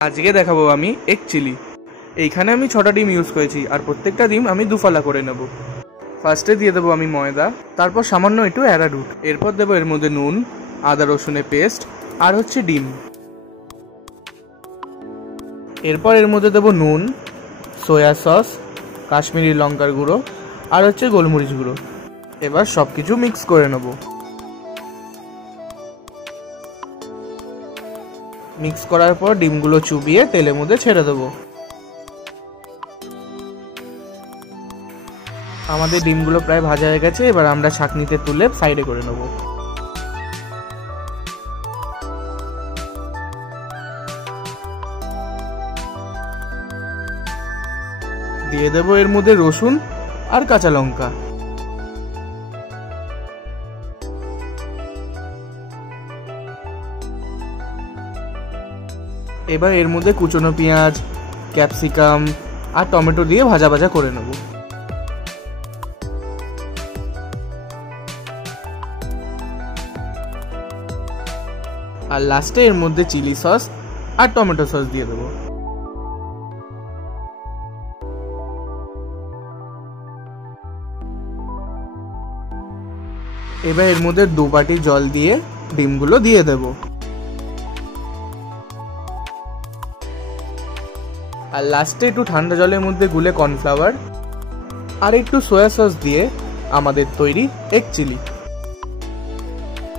আজকে দেখাবো আমি এগ চিলি। এইখানে আমি 6টা ডিম ইউজ করেছি আর প্রত্যেকটা ডিম আমি দুফালা করে নেব। ফার্স্টে দিয়ে দেবো আমি ময়দা, তারপর সামান্য একটু অ্যারারুট, এরপর দেবো এর মধ্যে নুন, আদা রসুনের পেস্ট আর হচ্ছে ডিম। এরপর এর মধ্যে দেবো নুন, সয়া সস, কাশ্মীরি লঙ্কার গুঁড়ো আর হচ্ছে গোলমরিচ গুঁড়ো। এবার সব কিছু মিক্স করে নেব। মিক্স করার পর ডিমগুলো চুবিয়ে তেলের মধ্যে ছেড়ে দেবো। আমাদের ডিমগুলো প্রায় ভাজা হয়ে গেছে, এবার আমরা ছাঁকনিতে তুলে সাইডে করে নেব। দিয়ে দেবো এর মধ্যে রসুন আর কাঁচা লঙ্কা। এবার এর মধ্যে কুচনো পেঁয়াজ, ক্যাপসিকাম আর টমেটো দিয়ে ভাজা ভাজা করে নেব। আর লাস্টে এর মধ্যে চিলি সস আর টমেটো সস দিয়ে দেবো। এবার এর মধ্যে 2 বাটি জল দিয়ে ডিমগুলো দিয়ে দেব। আর লাস্টে একটু ঠান্ডা জলের মধ্যে গুলে কর্নফ্লাওয়ার আর একটু সয়া সস দিয়ে আমাদের তৈরি এগ চিলি।